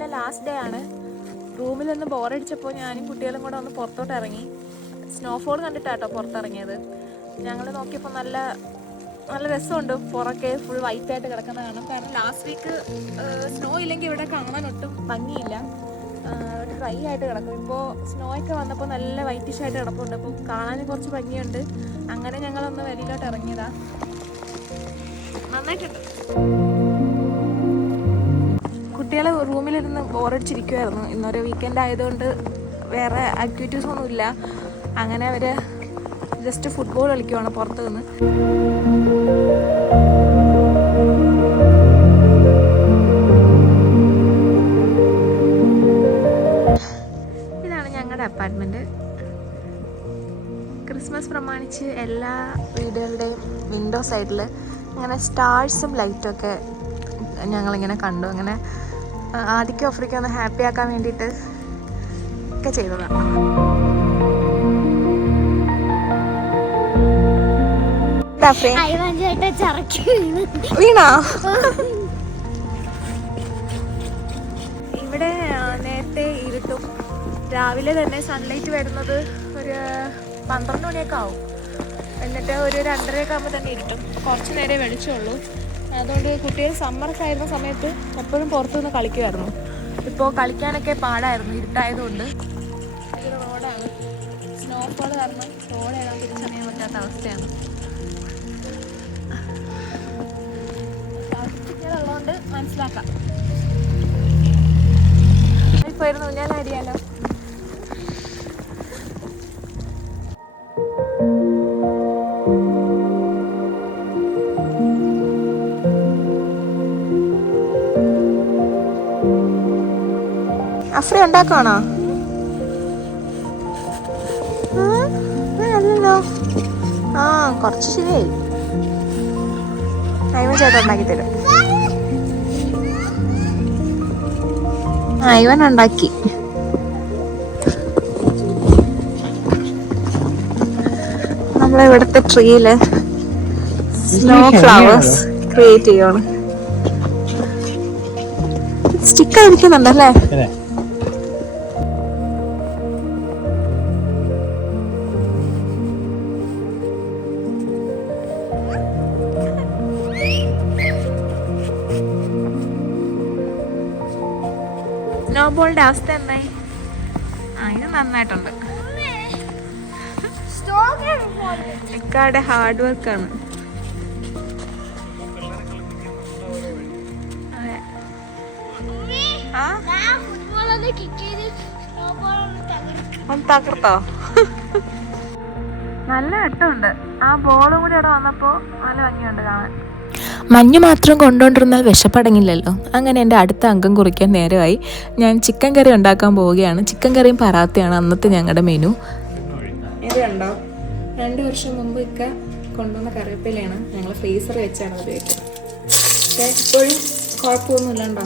വെക്കേഷനിലെ last day ആണ്. റൂമിലൊന്ന് ബോറടിച്ചപ്പോൾ ഞാനും കുട്ടികളും കൂടെ ഒന്ന് പുറത്തോട്ട് ഇറങ്ങി. സ്നോഫോൾ കണ്ടിട്ടാട്ടോ പുറത്തിറങ്ങിയത്. ഞങ്ങൾ നോക്കിയപ്പോൾ നല്ല നല്ല രസമുണ്ട്. പുറക്കെ ഫുൾ വൈറ്റായിട്ട് കിടക്കുന്ന കാണാം. കാരണം ലാസ്റ്റ് വീക്ക് സ്നോ ഇല്ലെങ്കിൽ ഇവിടെ കാണാൻ ഒട്ടും ഭംഗിയില്ല, ഡ്രൈ ആയിട്ട് കിടക്കും. ഇപ്പോൾ സ്നോ ഒക്കെ വന്നപ്പോൾ നല്ല വൈറ്റിഷായിട്ട് കിടപ്പുണ്ട്. അപ്പോൾ കാണാനും കുറച്ച് ഭംഗിയുണ്ട്. അങ്ങനെ ഞങ്ങളൊന്ന് വെളിയിലോട്ട് ഇറങ്ങിയതാ. നന്നായിട്ടുണ്ട്. കുട്ടികൾ റൂമിലിരുന്ന് ബോറടിച്ചിരിക്കുമായിരുന്നു. ഇന്നൊരു വീക്കെൻഡ് ആയതുകൊണ്ട് വേറെ ആക്ടിവിറ്റീസ് ഒന്നുമില്ല. അങ്ങനെ അവർ ജസ്റ്റ് ഫുട്ബോൾ കളിക്കുവാണ് പുറത്ത് നിന്ന്. ഇതാണ് ഞങ്ങളുടെ അപ്പാർട്ട്മെൻറ്റ്. ക്രിസ്മസ് പ്രമാണിച്ച് എല്ലാ വീടുകളുടെയും വിൻഡോ സൈഡിൽ ഇങ്ങനെ സ്റ്റാർസും ലൈറ്റും ഒക്കെ ഞങ്ങളിങ്ങനെ കണ്ടു. അങ്ങനെ ആദിക്കും അഫ്രിക്കും ഒന്ന് ഹാപ്പി ആക്കാൻ വേണ്ടിയിട്ട് ഒക്കെ ചെയ്തതാണ്. വീണോ? ഇവിടെ നേരത്തെ ഇരുട്ടും. രാവിലെ തന്നെ സൺലൈറ്റ് വരുന്നത് ഒരു 12 മണിയൊക്കെ ആവും. എന്നിട്ട് ഒരു 2:30 ആകുമ്പോൾ തന്നെ ഇരുട്ടും. കുറച്ച് നേരമേ വെളിച്ചമുള്ളൂ. അതുകൊണ്ട് കുട്ടികൾ സമ്മറൊക്കെ ആയിരുന്ന സമയത്ത് എപ്പോഴും പുറത്തുനിന്ന് കളിക്കുമായിരുന്നു. ഇപ്പോൾ കളിക്കാനൊക്കെ പാടായിരുന്നു ഇരുട്ടായതുകൊണ്ട്. ഇതൊരു റോഡാണ്. സ്നോഫോൾ കാരണം റോഡ് ഏതാണ്ട് തിരിച്ചറിയാൻ പറ്റാത്ത അവസ്ഥയാണ്. ഉള്ളതുകൊണ്ട് മനസ്സിലാക്കാം. ഇപ്പോൾ ഇരുന്ന് ഊഞ്ഞാലാടിയാലോ? അഫ്രി ഉണ്ടാക്കുവാണോ? അല്ലല്ലോ. ആ കുറച്ച് ശരിയായി. അയ്യവൻ ചേട്ടൻ ഉണ്ടാക്കി തരും. ഇവൻ ഉണ്ടാക്കി. നമ്മളിവിടുത്തെ ട്രീയില് സ്നോ ഫ്ലവേഴ്സ് ക്രിയേറ്റ് ചെയ്യാണ്. സ്റ്റിക്കർ ഇരിക്കുന്നുണ്ടല്ലേ? സ്നോബോളിന്റെ അവസ്ഥ എന്തായി? ഇത് നന്നായിട്ടുണ്ട്. ഇക്കാടെ ഹാർഡ് വർക്കാണ്. ഒന്ന് തകർത്തോ? നല്ല വെട്ടമുണ്ട്. ആ ബോളും കൂടി അവിടെ വന്നപ്പോ നല്ല ഭംഗിയുണ്ട് കാണാൻ. മഞ്ഞ് മാത്രം കൊണ്ടുകൊണ്ടിരുന്നാൽ വിശപ്പടങ്ങില്ലല്ലോ. അങ്ങനെ എൻ്റെ അടുത്ത അംഗം കുറിക്കാൻ നേരമായി. ഞാൻ ചിക്കൻ കറി ഉണ്ടാക്കാൻ പോവുകയാണ്. ചിക്കൻ കറിയും പറാത്തയാണ് അന്നത്തെ ഞങ്ങളുടെ മെനു. ഇത് കണ്ടോ? 2 വർഷം മുമ്പ് ഒക്കെ കൊണ്ടുവന്ന കറിവേപ്പിലയാണ്. ഞങ്ങൾ ഫ്രീസറിൽ വെച്ചാണ് ഉപയോഗിക്കുന്നത്. പക്ഷേ ഇപ്പോഴും കുഴപ്പമൊന്നുമില്ലണ്ടോ?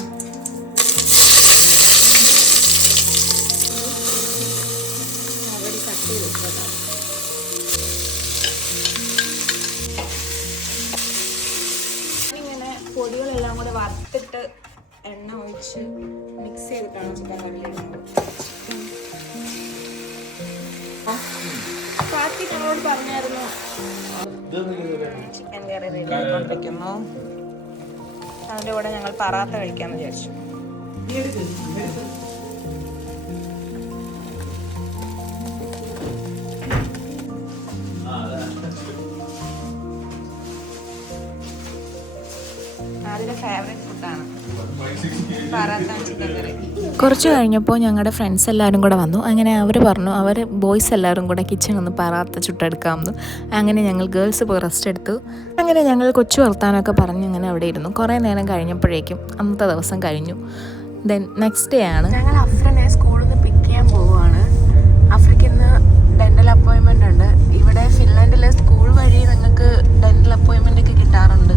അവിടെ കട്ട് ചെയ്ത് വെച്ചതാണ്. പൊടികളെല്ലാം കൂടെ വറുത്തിട്ട് എണ്ണ ഒഴിച്ച് മിക്സ് ചെയ്തിട്ടാണ് ചിക്കൻ കറിയിലിടുന്നത്. കാർത്തിക് ഞങ്ങളോട് പറഞ്ഞായിരുന്നു ചിക്കൻ കറി റെഡിയായിക്കൊണ്ടിരിക്കുന്നു. അതിൻ്റെ കൂടെ ഞങ്ങൾ പറാത്ത കഴിക്കാമെന്ന് വിചാരിച്ചു. കുറച്ച് കഴിഞ്ഞപ്പോൾ ഞങ്ങളുടെ ഫ്രണ്ട്സ് എല്ലാവരും കൂടെ വന്നു. അങ്ങനെ അവർ പറഞ്ഞു അവർ ബോയ്സ് എല്ലാവരും കൂടെ കിച്ചൺ ഒന്ന് പറാത്ത ചുട്ടെടുക്കാമെന്ന്. അങ്ങനെ ഞങ്ങൾ ഗേൾസ് പോയി റെസ്റ്റ് എടുത്തു. അങ്ങനെ ഞങ്ങൾ കൊച്ചു വർത്താനമൊക്കെ പറഞ്ഞ് അങ്ങനെ അവിടെ ഇരുന്നു. കുറേ നേരം കഴിഞ്ഞപ്പോഴേക്കും അന്നത്തെ ദിവസം കഴിഞ്ഞു. ദെൻ നെക്സ്റ്റ് ഡേ ആണ്. ഞങ്ങൾ അഫ്രിനെ സ്കൂളിൽ നിന്ന് പിക്ക് ചെയ്യാൻ പോവുകയാണ്. അഫ്രിക്ക് ഇന്ന് ഡെൻ്റൽ അപ്പോയിൻമെൻ്റ് ഉണ്ട്. ഇവിടെ ഫിൻലാൻഡിലെ സ്കൂൾ വഴി നിങ്ങൾക്ക് ഡെൻ്റൽ അപ്പോയിൻമെൻ്റ് ഒക്കെ കിട്ടാറുണ്ട്.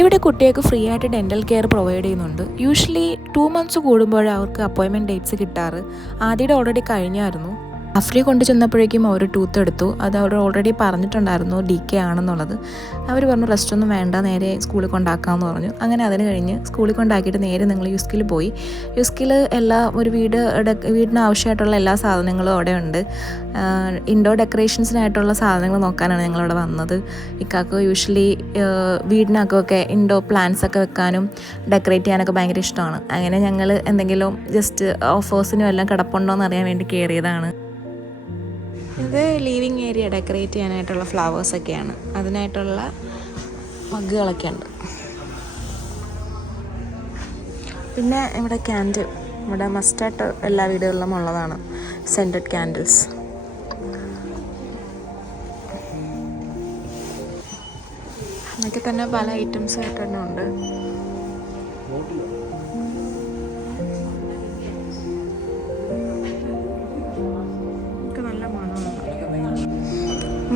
ഇവിടെ കുട്ടികൾക്ക് ഫ്രീ ആയിട്ട് ഡെൻ്റൽ കെയർ പ്രൊവൈഡ് ചെയ്യുന്നുണ്ട്. യൂഷ്വലി 2 months കൂടുമ്പോഴേ അവർക്ക് അപ്പോയിൻമെൻറ്റ് ഡേറ്റ്സ് കിട്ടാറ്. ആദ്യയുടെ ഓൾറെഡി കഴിഞ്ഞായിരുന്നു. അഫ്രി കൊണ്ടു ചെന്നപ്പോഴേക്കും അവർ ടൂത്ത് എടുത്തു. അത് അവർ ഓൾറെഡി പറഞ്ഞിട്ടുണ്ടായിരുന്നു DK ആണെന്നുള്ളത്. അവർ പറഞ്ഞു റെസ്റ്റ് ഒന്നും വേണ്ട, നേരെ സ്കൂളിൽ കൊണ്ടാക്കാമെന്ന് പറഞ്ഞു. അങ്ങനെ അതിന് കഴിഞ്ഞ് സ്കൂളിൽ കൊണ്ടാക്കിയിട്ട് നേരെ ഞങ്ങൾ യുസ്കിൽ പോയി. യുസ്കിൽ ഒരു വീടിന് ആവശ്യമായിട്ടുള്ള എല്ലാ സാധനങ്ങളും അവിടെ ഉണ്ട്. ഇൻഡോർ ഡെക്കറേഷൻസിനായിട്ടുള്ള സാധനങ്ങൾ നോക്കാനാണ് ഞങ്ങളവിടെ വന്നത്. ഇക്കാക്ക് യൂഷ്വലി വീടിനകമൊക്കെ ഇൻഡോർ പ്ലാന്റ്സ് ഒക്കെ വെക്കാനും ഡെക്കറേറ്റ് ചെയ്യാനൊക്കെ ഭയങ്കര ഇഷ്ടമാണ്. അങ്ങനെ ഞങ്ങൾ എന്തെങ്കിലും ജസ്റ്റ് ഓഫേഴ്സിനും എല്ലാം കിടപ്പുണ്ടോ എന്ന് അറിയാൻ വേണ്ടി കയറിയതാണ്. ഇത് ലിവിങ് ഏരിയ ഡെക്കറേറ്റ് ചെയ്യാനായിട്ടുള്ള ഫ്ലവേഴ്സൊക്കെയാണ്. അതിനായിട്ടുള്ള മഗ്ഗുകളൊക്കെ ഉണ്ട്. പിന്നെ ഇവിടെ ക്യാൻഡിൽ, ഇവിടെ മസ്റ്റായിട്ട് എല്ലാ വീടുകളിലും ഉള്ളതാണ് സെൻറ്റഡ് ക്യാൻഡിൽസ്. അതൊക്കെ തന്നെ പല ഐറ്റംസ് ആയിട്ട് തന്നെ ഉണ്ട്.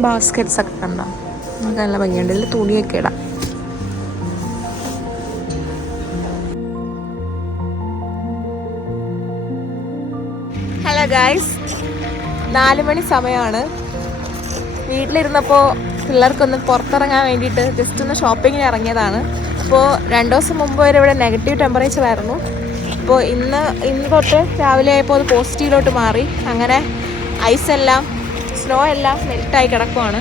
ബാസ്ക്കറ്റ്സ് ഒക്കെ കണ്ടോ, നമുക്ക് നല്ല ഭംഗിയുണ്ട്. ഇതിൽ തുണിയൊക്കെ ഇടാം. ഹലോ ഗായ്സ്, 4 മണി സമയമാണ്. വീട്ടിലിരുന്നപ്പോൾ പിള്ളേർക്കൊന്ന് പുറത്തിറങ്ങാൻ വേണ്ടിയിട്ട് ജസ്റ്റ് ഒന്ന് ഷോപ്പിങ്ങിന് ഇറങ്ങിയതാണ്. അപ്പോൾ 2 ദിവസം മുമ്പ് വരെ ഇവിടെ നെഗറ്റീവ് ടെമ്പറേച്ചർ ആയിരുന്നു. അപ്പോൾ ഇന്ന് തൊട്ട് രാവിലെ ആയപ്പോൾ അത് പോസിറ്റീവിലോട്ട് മാറി. അങ്ങനെ ഐസെല്ലാം സ്നോ എല്ലാം മെൽറ്റായി കിടക്കുവാണ്.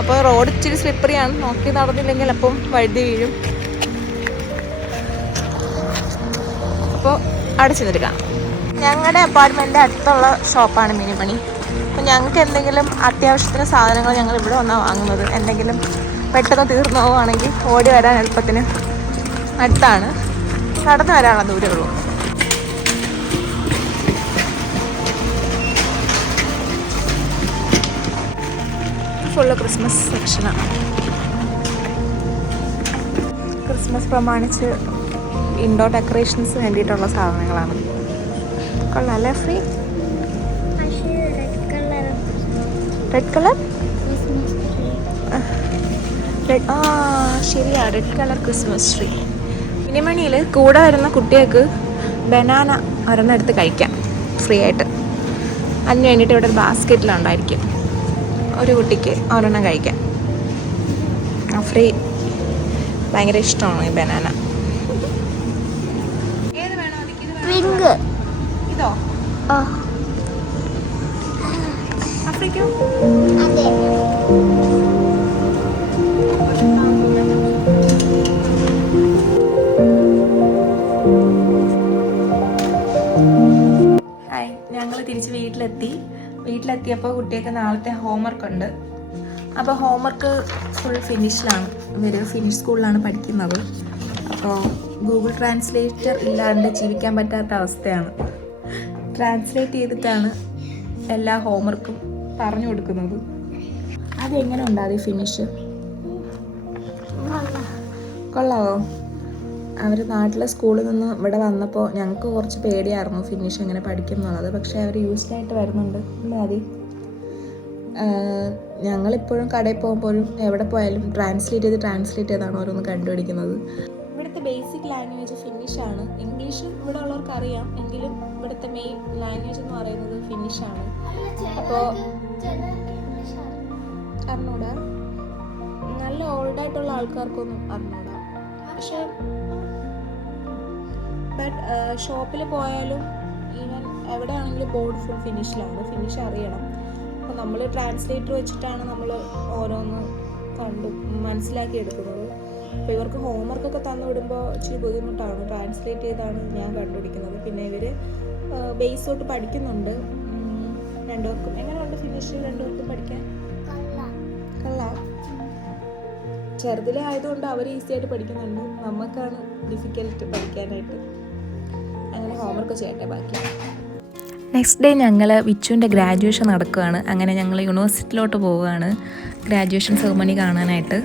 അപ്പോൾ റോഡ് ഇച്ചിരി സ്ലിപ്പറിയാണ്, നോക്കി നടന്നില്ലെങ്കിൽ അപ്പം വഴുതി വീഴും. അപ്പോൾ അവിടെ ചെന്നിരിക്കാം. ഞങ്ങളുടെ അപ്പാർട്ട്മെൻറ്റിൻ്റെ അടുത്തുള്ള ഷോപ്പാണ് മിനിമണി. അപ്പോൾ ഞങ്ങൾക്ക് എന്തെങ്കിലും അത്യാവശ്യത്തിന് സാധനങ്ങൾ ഞങ്ങൾ ഇവിടെ വന്നാണ് വാങ്ങുന്നത്. എന്തെങ്കിലും പെട്ടെന്ന് തീർന്നു പോവുകയാണെങ്കിൽ ഓടി വരാൻ എളുപ്പത്തിന് അടുത്താണ്, നടന്നു വരാനുള്ള ദൂരമേ ഉള്ളൂ. ഫുള്ള് ക്രിസ്മസ് സെക്ഷനാണ്. ക്രിസ്മസ് പ്രമാണിച്ച് ഇൻഡോർ ഡെക്കറേഷൻസ് വേണ്ടിയിട്ടുള്ള സാധനങ്ങളാണ്. കൊള്ളാല്ലേ ഫ്രീ? റെഡ് കളർ ശരിയാ, റെഡ് കളർ ക്രിസ്മസ് ട്രീ. മിനിമണിയിൽ കൂടെ വരുന്ന കുട്ടികൾക്ക് ബനാന ഒരെണ്ണം എടുത്ത് കഴിക്കാം ഫ്രീ ആയിട്ട്. അതിന് വേണ്ടിയിട്ട് ഇവിടെ ഒരു ബാസ്ക്കറ്റിലുണ്ടായിരിക്കും, ഒരു കുട്ടിക്ക് ഒരെണ്ണം കഴിക്കാം ഫ്രീ. ഭയങ്കര ഇഷ്ടമാണ് ഈ ബനാന. ഏത് വേണോ? ഇതോ? അഫ്രിക്കോ? ഹായ്, ഞങ്ങൾ തിരിച്ച് വീട്ടിലെത്തിയപ്പോൾ കുട്ടിയൊക്കെ നാളത്തെ ഹോംവർക്ക് ഉണ്ട്. അപ്പോൾ ഹോംവർക്ക് ഫുൾ ഫിനിഷിലാണ്. ഇവർ ഫിനിഷ് സ്കൂളിലാണ് പഠിക്കുന്നത്. അപ്പോൾ ഗൂഗിൾ ട്രാൻസ്ലേറ്റർ ഇല്ലാണ്ട് ജീവിക്കാൻ പറ്റാത്ത അവസ്ഥയാണ്. ട്രാൻസ്ലേറ്റ് ചെയ്തിട്ടാണ് എല്ലാ ഹോംവർക്കും പറഞ്ഞു കൊടുക്കുന്നത്. അതെങ്ങനെ ഉണ്ടാകും ഫിനിഷ്? കൊള്ളാവോ? അവർ നാട്ടിലെ സ്കൂളിൽ നിന്ന് ഇവിടെ വന്നപ്പോൾ ഞങ്ങൾക്ക് കുറച്ച് പേടിയായിരുന്നു ഫിനിഷ് എങ്ങനെ പഠിക്കുന്നുള്ളത്. പക്ഷേ അവർ യൂസ്ഡായിട്ട് വരുന്നുണ്ട്. മതി. ഞങ്ങളിപ്പോഴും കടയിൽ പോകുമ്പോഴും എവിടെ പോയാലും ട്രാൻസ്ലേറ്റ് ചെയ്താണ് ഓരോന്ന് കണ്ടുപിടിക്കുന്നത്. ഇവിടുത്തെ ബേസിക് ലാംഗ്വേജ് ഫിന്നിഷാണ്. ഇംഗ്ലീഷും ഇവിടെ ഉള്ളവർക്ക് അറിയാം, എങ്കിലും ഇവിടുത്തെ മെയിൻ ലാംഗ്വേജ് എന്ന് പറയുന്നത് ഫിന്നിഷാണ്. അപ്പോൾ അറിഞ്ഞൂടാ, നല്ല ഓൾഡായിട്ടുള്ള ആൾക്കാർക്കൊന്നും അറിഞ്ഞൂടാ. പക്ഷെ ഷോപ്പിൽ പോയാലും ഈവൻ എവിടെയാണെങ്കിലും ബോർഡ് ഫുൾ ഫിനിഷിലാണ്. ഫിനിഷ് അറിയണം. അപ്പോൾ നമ്മൾ ട്രാൻസ്ലേറ്റർ വെച്ചിട്ടാണ് നമ്മൾ ഓരോന്ന് മനസ്സിലാക്കി എടുക്കുന്നത്. അപ്പോൾ ഇവർക്ക് ഹോംവർക്കൊക്കെ തന്നു വിടുമ്പോൾ ഇച്ചിരി ബുദ്ധിമുട്ടാണ്. ട്രാൻസ്ലേറ്റ് ചെയ്താണ് ഞാൻ കണ്ടുപിടിക്കുന്നത്. പിന്നെ ഇവർ ബേസ് തൊട്ട് പഠിക്കുന്നുണ്ട്. 2 പേർക്കും. എങ്ങനെയുണ്ട് ഫിനിഷ് 2 പേർക്കും പഠിക്കാൻ? കൊള്ളാം. ചെറുതിലെ ആയതുകൊണ്ട് അവർ ഈസി ആയിട്ട് പഠിക്കുന്നുണ്ട്, നമുക്കാണ് ഡിഫിക്കൽട്ട് പഠിക്കാനായിട്ട്. അങ്ങനെ ഹോംവർക്ക് ചെയ്യട്ടെ ബാക്കി. നെക്സ്റ്റ് ഡേ ഞങ്ങൾ വിച്ചുവിൻ്റെ ഗ്രാജുവേഷൻ നടക്കുകയാണ്. അങ്ങനെ ഞങ്ങൾ യൂണിവേഴ്സിറ്റിയിലോട്ട് പോവുകയാണ് ഗ്രാജുവേഷൻ സെറമണി കാണാനായിട്ട്.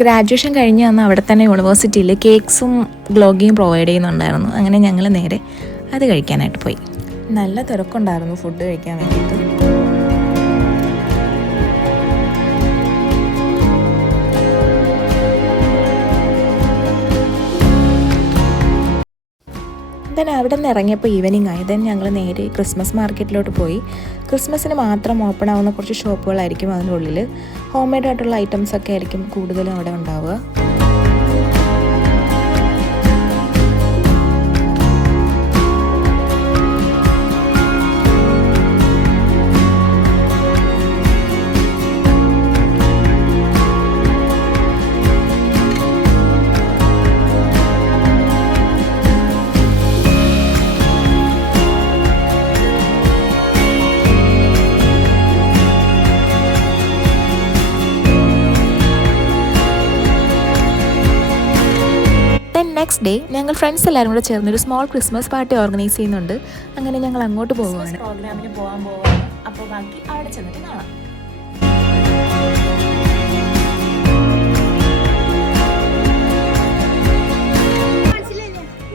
ഗ്രാജുവേഷൻ കഴിഞ്ഞ് അന്ന് അവിടെ തന്നെ യൂണിവേഴ്സിറ്റിയിൽ കേക്ക്സും ഗ്ലോഗിയും പ്രൊവൈഡ് ചെയ്യുന്നുണ്ടായിരുന്നു. അങ്ങനെ ഞങ്ങൾ നേരെ അത് കഴിക്കാനായിട്ട് പോയി. നല്ല തിരക്കുണ്ടായിരുന്നു ഫുഡ് കഴിക്കാൻ വേണ്ടിയിട്ട്. അവിടെ നിന്ന് ഇറങ്ങിയപ്പോൾ ഈവനിങ് ആയി. ദെൻ ഞങ്ങൾ നേരെ ക്രിസ്മസ് മാർക്കറ്റിലോട്ട് പോയി. ക്രിസ്മസിന് മാത്രം ഓപ്പൺ ആവുന്ന കുറച്ച് ഷോപ്പുകളായിരിക്കും അതിൻ്റെ ഉള്ളിൽ. ഹോം മെയ്ഡ് ആയിട്ടുള്ള ഐറ്റംസ് ഒക്കെ ആയിരിക്കും കൂടുതലും അവിടെ ഉണ്ടാവുക. നെക്സ്റ്റ് ഡേ ഞങ്ങൾ ഫ്രണ്ട്സ് എല്ലാവരും കൂടെ ചേർന്നൊരു സ്മോൾ ക്രിസ്മസ് പാർട്ടി ഓർഗനൈസ് ചെയ്യുന്നുണ്ട്. അങ്ങനെ ഞങ്ങൾ അങ്ങോട്ട് പോവുകയാണ്. പ്രോഗ്രാമിന് പോകാൻ പോവാണ്. അപ്പോൾ ബാക്കി അവിടെ ചെന്നിട്ട് കാണാം.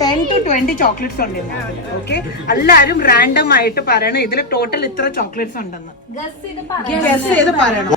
10 to 20 ചോക്ലേറ്റ്സ് ഉണ്ട്. ഓക്കെ, എല്ലാരും റാൻഡം ആയിട്ട് പറയണം ഇതിൽ ടോട്ടൽ ഇത്ര ചോക്ലേറ്റ്സ് ഉണ്ടെന്ന് ഗസ് ചെയ്ത് പറയണം.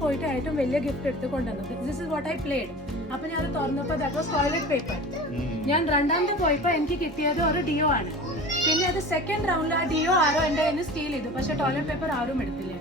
പോയിട്ട് ഏറ്റവും വലിയ ഗിഫ്റ്റ് എടുത്തുകൊണ്ടുവന്നു. This is what I played. അപ്പൊ ഞാൻ അത് തുറന്നപ്പോൾ ദാറ്റ് വാസ് ടോയ്ലറ്റ് പേപ്പർ. ഞാൻ രണ്ടാമത്തെ പോയപ്പോൾ എനിക്ക് കിട്ടിയത് ഒരു ഡിയോ ആണ്. പിന്നെ അത് സെക്കൻഡ് റൗണ്ടിൽ ആ ഡിയോ ആരോ എൻ്റെ കയ്യിൽ നിന്ന് സ്റ്റീൽ ചെയ്തു. പക്ഷെ ടോയ്ലറ്റ് പേപ്പർ ആരും എടുത്തില്ല.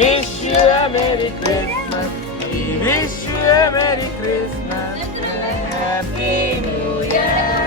Wish you a Merry Christmas. We wish you a Merry Christmas and Happy New Year.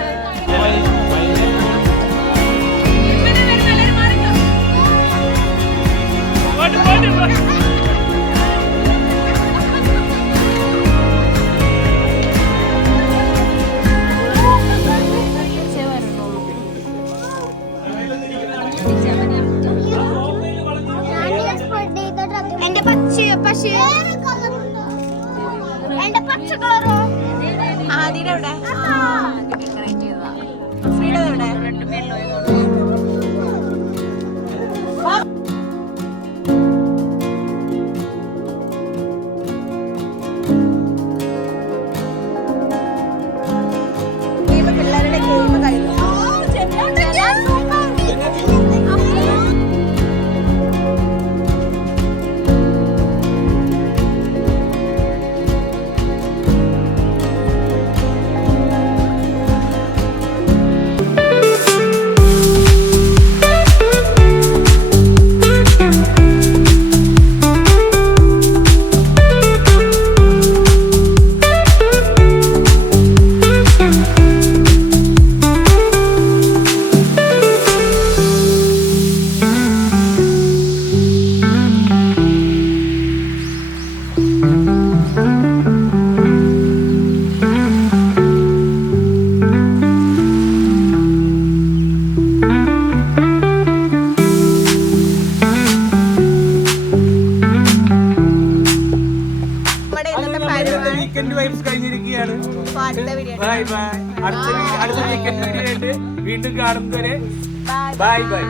Weekend vibes കഴിഞ്ഞിരിക്കുകയാണ്. Bye bye. അടുത്ത വീക്കെൻഡ് വീഡിയോ ആയിട്ട് വീണ്ടും കാണുന്നവരെ ബൈ ബൈ.